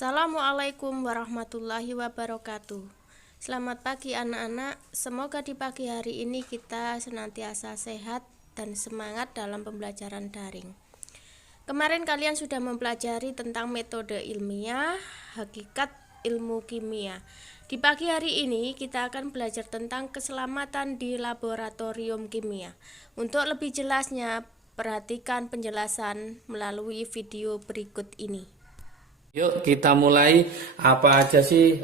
Assalamualaikum warahmatullahi wabarakatuh. Selamat pagi anak-anak. Semoga di pagi hari ini kita senantiasa sehat dan semangat dalam pembelajaran daring. Kemarin kalian sudah mempelajari tentang metode ilmiah, hakikat ilmu kimia. Di pagi hari ini kita akan belajar tentang keselamatan di laboratorium kimia. Untuk lebih jelasnya, perhatikan penjelasan melalui video berikut ini. Yuk kita mulai. Apa aja sih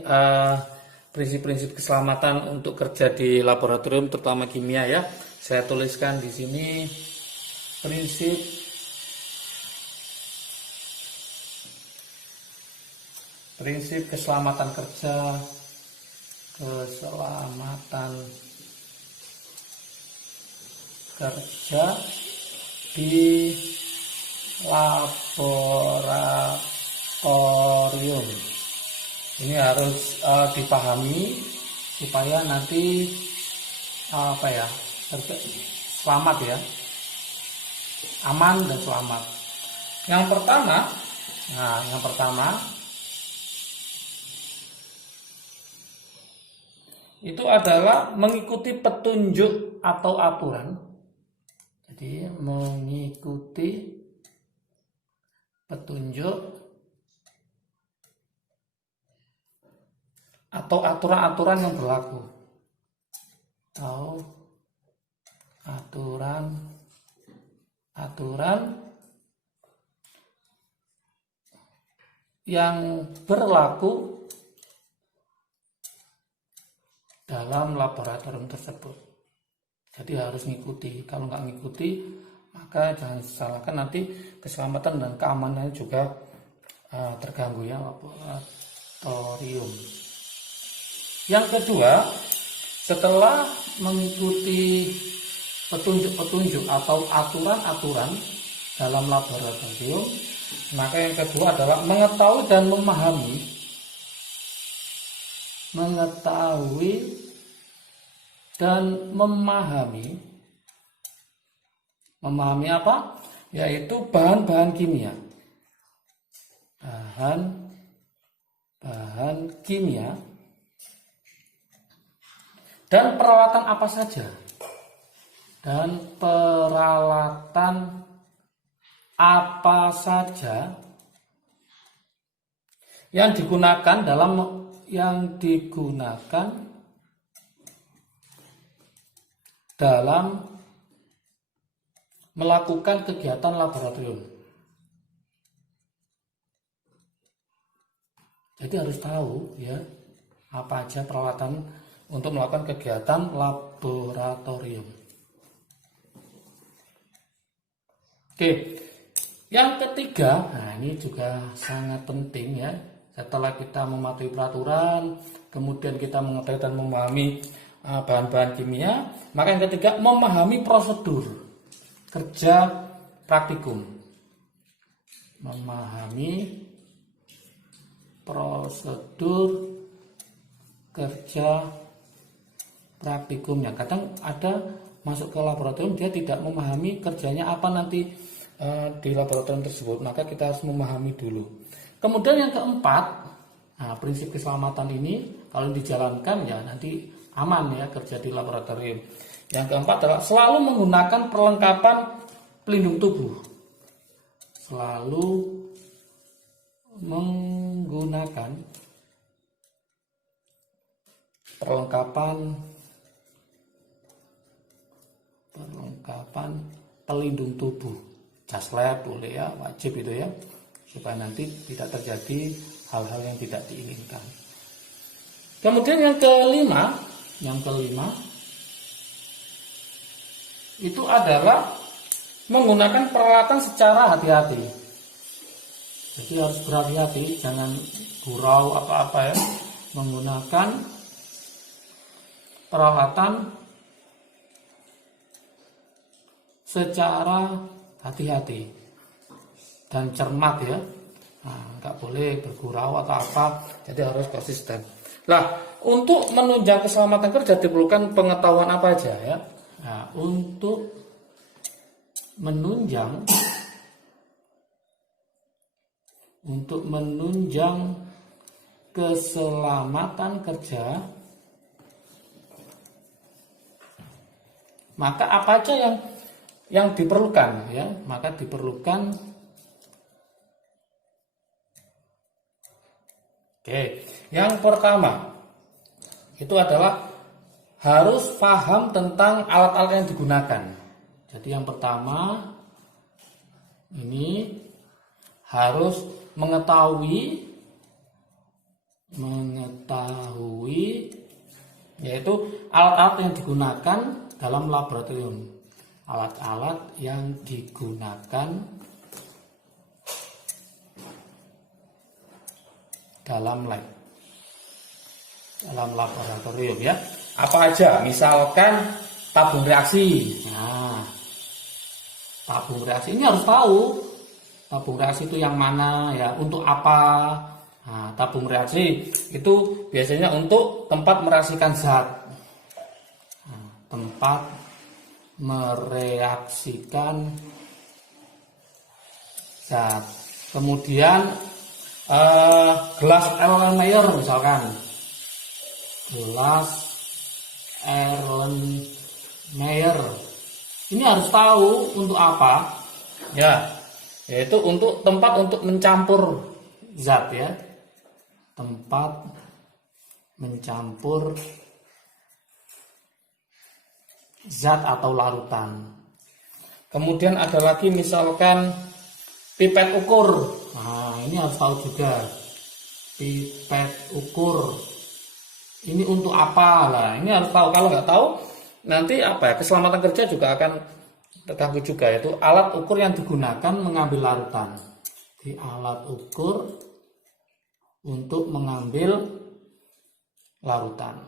prinsip-prinsip keselamatan untuk kerja di laboratorium terutama kimia ya? Saya tuliskan di sini prinsip keselamatan kerja di laboratorium. Ini harus dipahami supaya nanti selamat ya, aman dan selamat. Yang pertama itu adalah mengikuti petunjuk atau aturan. Jadi mengikuti petunjuk atau aturan-aturan yang berlaku, atau aturan yang berlaku dalam laboratorium tersebut. Jadi harus ngikuti. Kalau nggak ngikuti, maka jangan salahkan nanti keselamatan dan keamanannya juga terganggu ya laboratorium. Yang kedua, setelah mengikuti petunjuk-petunjuk atau aturan-aturan dalam laboratorium, maka yang kedua adalah mengetahui dan memahami apa? Yaitu bahan-bahan kimia. Bahan kimia dan peralatan apa saja yang digunakan dalam melakukan kegiatan laboratorium. Jadi harus tahu ya apa aja peralatan untuk melakukan kegiatan laboratorium. Oke, yang ketiga, ini juga sangat penting ya. Setelah kita mematuhi peraturan, kemudian kita mengetahui dan memahami bahan-bahan kimia, maka yang ketiga memahami prosedur kerja praktikum. Memahami prosedur kerja praktikumnya. Kadang ada masuk ke laboratorium dia tidak memahami kerjanya apa nanti di laboratorium tersebut, maka kita harus memahami dulu. Kemudian yang keempat, prinsip keselamatan ini kalau dijalankan ya nanti aman ya kerja di laboratorium. Yang keempat adalah selalu menggunakan perlengkapan pelindung tubuh. Selalu menggunakan perlengkapan pelindung tubuh. Jas lab boleh ya, wajib itu ya, supaya nanti tidak terjadi hal-hal yang tidak diinginkan. Kemudian yang kelima itu adalah menggunakan peralatan secara hati-hati. Jadi harus berhati-hati, jangan gurau apa-apa ya, menggunakan peralatan secara hati-hati dan cermat ya. Nggak boleh bergurau atau apa, jadi harus konsisten. Nah, untuk menunjang keselamatan kerja diperlukan pengetahuan apa aja ya? Untuk menunjang keselamatan kerja, maka apa aja yang diperlukan ya? Maka diperlukan yang pertama itu adalah harus paham tentang alat-alat yang digunakan. Jadi yang pertama ini harus mengetahui yaitu alat-alat yang digunakan dalam laboratorium. Alat-alat yang digunakan dalam laboratorium ya. Apa aja? Misalkan tabung reaksi. Nah, tabung reaksi ini harus tahu tabung reaksi itu yang mana ya, untuk apa. Nah, tabung reaksi itu biasanya untuk tempat mereaksikan zat. Nah, tempat mereaksikan zat. Kemudian gelas Erlenmeyer misalkan. Gelas Erlenmeyer. Ini harus tahu untuk apa. Ya, yaitu untuk tempat untuk mencampur zat ya. Tempat mencampur zat atau larutan. Kemudian ada lagi misalkan pipet ukur. Nah, ini harus tahu juga. Pipet ukur. Ini untuk apa? Lah, ini harus tahu. Kalau nggak tahu, nanti apa ya? Keselamatan kerja juga akan terganggu juga, yaitu alat ukur yang digunakan mengambil larutan. Di alat ukur untuk mengambil larutan.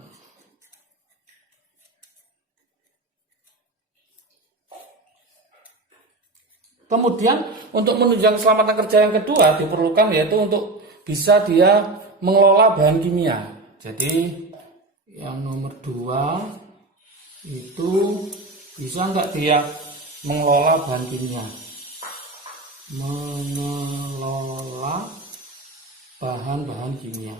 Kemudian untuk menunjang keselamatan kerja yang kedua diperlukan yaitu untuk bisa dia mengelola bahan kimia. Jadi yang nomor 2 itu bisa nggak dia mengelola bahan kimia? Mengelola bahan-bahan kimia.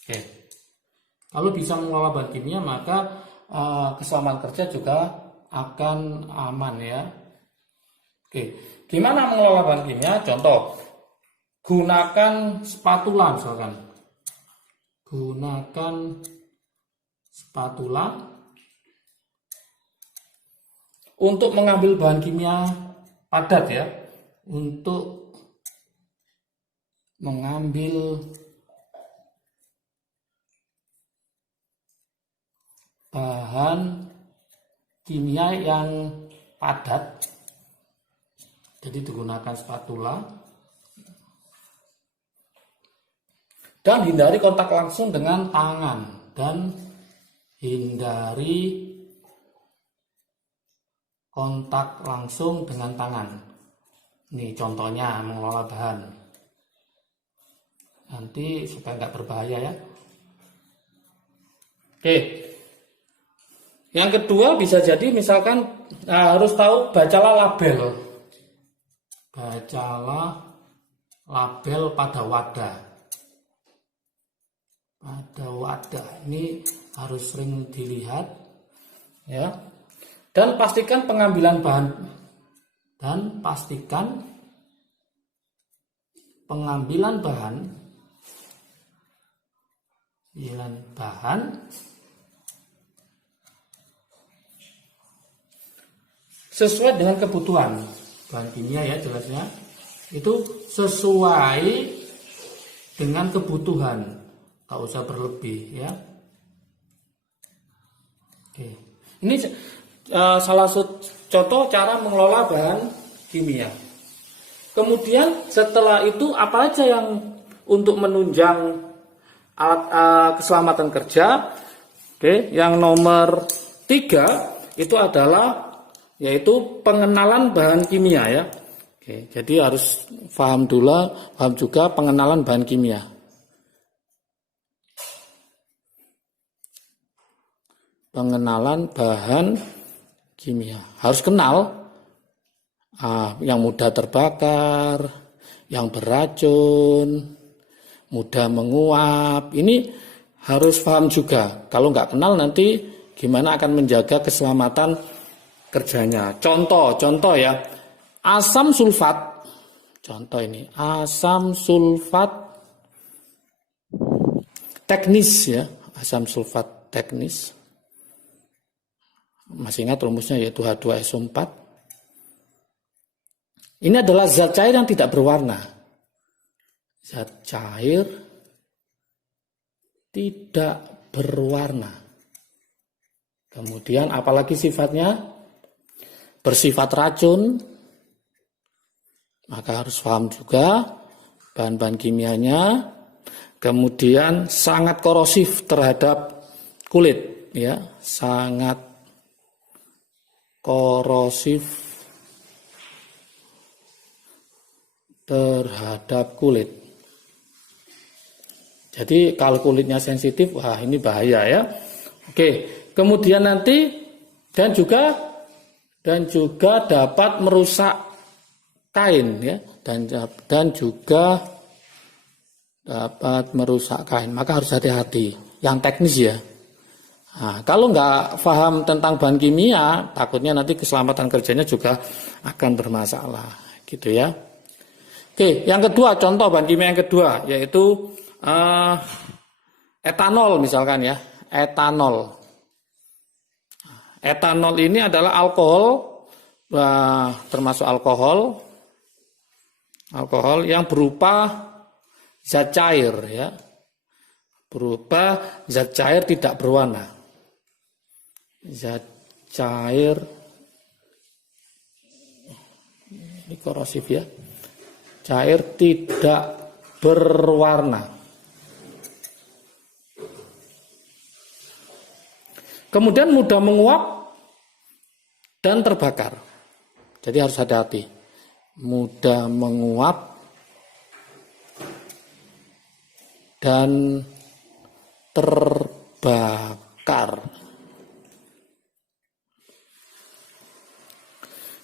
Oke. Kalau bisa mengelola bahan kimia maka keselamatan kerja juga akan aman ya. Oke, gimana mengelola bahan kimia? Contoh, gunakan spatula misalkan. Gunakan spatula untuk mengambil bahan kimia padat ya. Untuk mengambil bahan kimia yang padat, jadi digunakan spatula dan hindari kontak langsung dengan tangan dan hindari kontak langsung dengan tangan. Ini contohnya mengelola bahan nanti supaya nggak berbahaya ya. Oke. Yang kedua bisa jadi misalkan harus tahu bacalah label. Bacalah label pada wadah. Pada wadah ini harus sering dilihat ya. Dan pastikan pengambilan bahan sesuai dengan kebutuhan bahan kimia ya, jelasnya itu sesuai dengan kebutuhan, tak usah berlebih ya. Oke. Ini salah satu contoh cara mengelola bahan kimia. Kemudian setelah itu apa aja yang untuk menunjang alat keselamatan kerja? Oke, yang nomor 3 itu adalah yaitu pengenalan bahan kimia ya. Oke, jadi harus paham juga pengenalan bahan kimia. Pengenalan bahan kimia harus kenal yang mudah terbakar, yang beracun, mudah menguap. Ini harus paham juga. Kalau nggak kenal nanti gimana akan menjaga keselamatan kerjanya. Contoh ya. Asam sulfat. Contoh ini, asam sulfat teknis ya, asam sulfat teknis. Masih ingat rumusnya yaitu H2SO4. Ini adalah zat cair yang tidak berwarna. Zat cair tidak berwarna. Kemudian apalagi sifatnya? Bersifat racun. Maka harus paham juga bahan-bahan kimianya. Kemudian sangat korosif terhadap kulit, ya, sangat korosif terhadap kulit. Jadi kalau kulitnya sensitif, wah ini bahaya ya. Oke, kemudian nanti dan juga dapat merusak kain ya, dan juga dapat merusak kain. Maka harus hati-hati yang teknis ya. Nah, kalau nggak paham tentang bahan kimia, takutnya nanti keselamatan kerjanya juga akan bermasalah gitu ya. Oke, yang kedua, contoh bahan kimia yang kedua yaitu etanol misalkan ya. Etanol ini adalah alkohol, termasuk alkohol yang berupa zat cair ya, berupa zat cair tidak berwarna, zat cair ini korosif ya, cair tidak berwarna. Kemudian mudah menguap dan terbakar. Jadi harus hati-hati. Mudah menguap dan terbakar.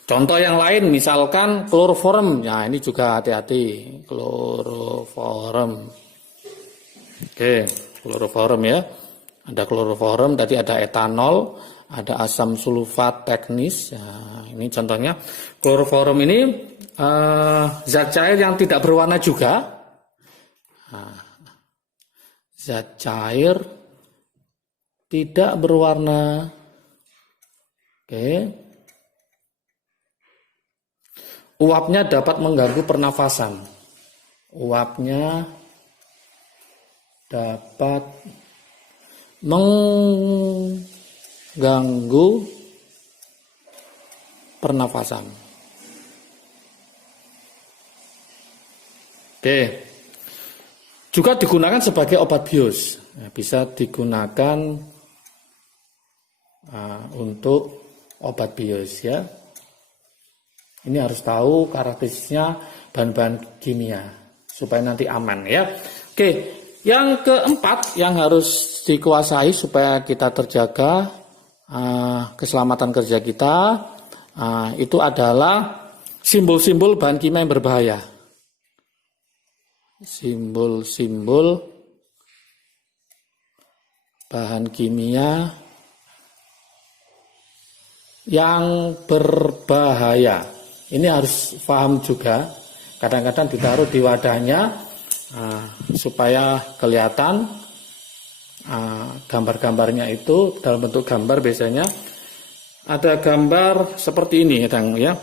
Contoh yang lain misalkan kloroform. Nah, ini juga hati-hati. Kloroform. Oke, kloroform ya. Ada kloroform, tadi ada etanol, ada asam sulfat teknis. Nah, ini contohnya. Kloroform ini zat cair yang tidak berwarna juga. Nah, zat cair tidak berwarna. Oke. Uapnya dapat mengganggu pernafasan. Uapnya dapat mengganggu pernafasan. Oke. Juga digunakan sebagai obat bius. Bisa digunakan untuk obat bius ya. Ini harus tahu karakteristiknya bahan-bahan kimia supaya nanti aman ya. Oke. Yang keempat yang harus dikuasai supaya kita terjaga keselamatan kerja kita itu adalah simbol-simbol bahan kimia yang berbahaya. Simbol-simbol bahan kimia yang berbahaya. Ini harus paham juga. Kadang-kadang ditaruh di wadahnya supaya kelihatan gambar-gambarnya itu dalam bentuk gambar. Biasanya ada gambar seperti ini ya,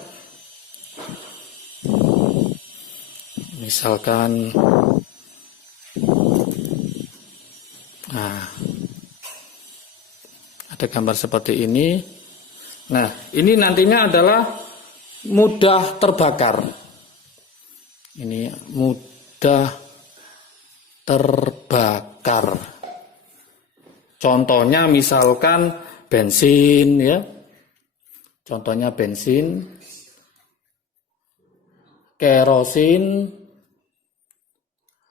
misalkan ada gambar seperti ini. Nah, ini nantinya adalah mudah terbakar. Ini mudah terbakar. Contohnya misalkan bensin ya. Contohnya bensin, kerosin,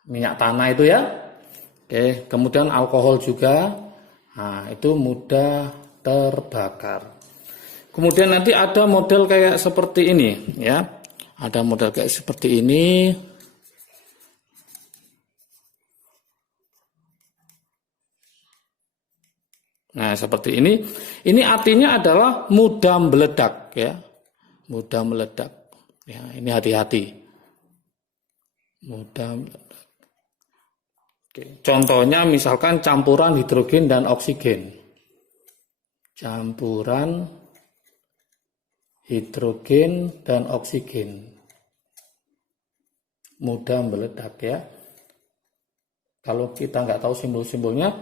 minyak tanah itu ya. Oke, kemudian alkohol juga. Nah, itu mudah terbakar. Kemudian nanti ada model kayak seperti ini ya. Ada model kayak seperti ini. Nah, seperti ini. Ini artinya adalah mudah meledak ya. Mudah meledak. Ya, ini hati-hati. Mudah meledak. Oke. Contohnya misalkan campuran hidrogen dan oksigen. Campuran hidrogen dan oksigen. Mudah meledak ya. Kalau kita nggak tahu simbol-simbolnya,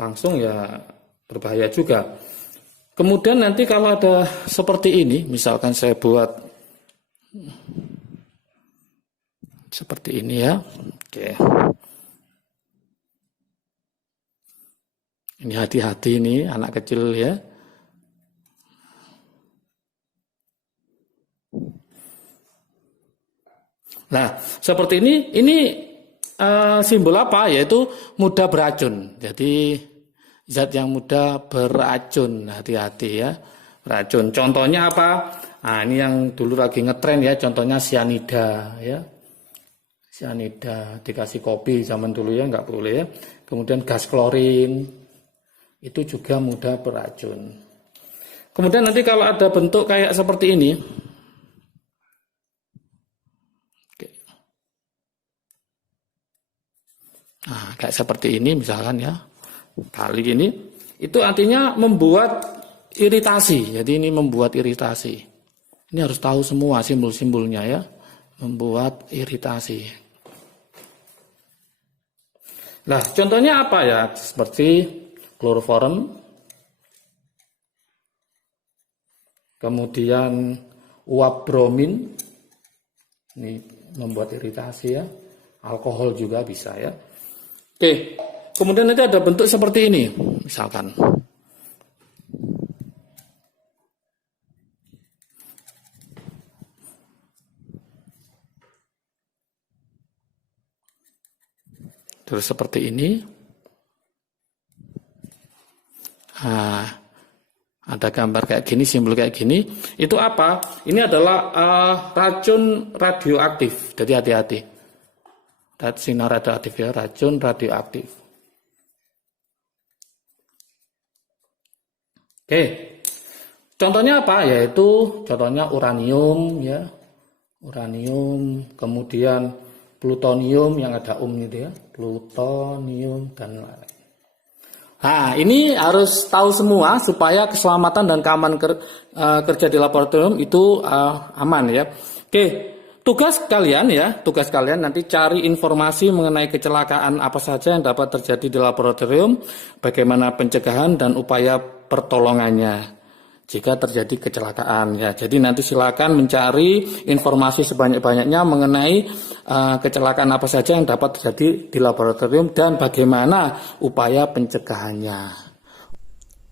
langsung ya berbahaya juga. Kemudian nanti kalau ada seperti ini, misalkan saya buat seperti ini ya. Oke. Ini hati-hati nih anak kecil ya. Nah, seperti ini simbol apa? Yaitu mudah beracun. Jadi zat yang mudah beracun, hati-hati ya, beracun. Contohnya apa? Nah, ini yang dulu lagi ngetren ya, contohnya sianida ya. Sianida dikasih kopi zaman dulu ya, nggak boleh ya. Kemudian gas klorin, itu juga mudah beracun. Kemudian nanti kalau ada bentuk kayak seperti ini, nah, kayak seperti ini misalkan ya, kali ini, itu artinya membuat iritasi. Jadi ini membuat iritasi. Ini harus tahu semua simbol-simbolnya ya, membuat iritasi. Nah, contohnya apa ya? Seperti kloroform, kemudian uap bromin, ini membuat iritasi ya. Alkohol juga bisa ya. Oke, kemudian nanti ada bentuk seperti ini, misalkan. Terus seperti ini. Nah, ada gambar kayak gini, simbol kayak gini. Itu apa? Ini adalah racun radioaktif. Jadi hati-hati. Sinar radioaktif ya, racun radioaktif. Oke. Contohnya apa? Yaitu contohnya uranium ya. Uranium, kemudian plutonium yang ada gitu ya. Plutonium dan lain-lain. Nah, ini harus tahu semua supaya keselamatan dan keamanan kerja di laboratorium itu aman ya. Oke. Tugas kalian nanti cari informasi mengenai kecelakaan apa saja yang dapat terjadi di laboratorium, bagaimana pencegahan dan upaya pertolongannya jika terjadi kecelakaan ya. Jadi nanti silakan mencari informasi sebanyak-banyaknya mengenai kecelakaan apa saja yang dapat terjadi di laboratorium dan bagaimana upaya pencegahannya.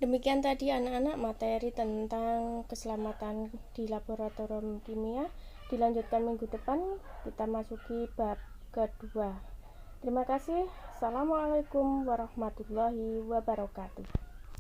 Demikian tadi anak-anak materi tentang keselamatan di laboratorium kimia. Dilanjutkan minggu depan, kita masuki bab kedua. Terima kasih. Assalamualaikum warahmatullahi wabarakatuh.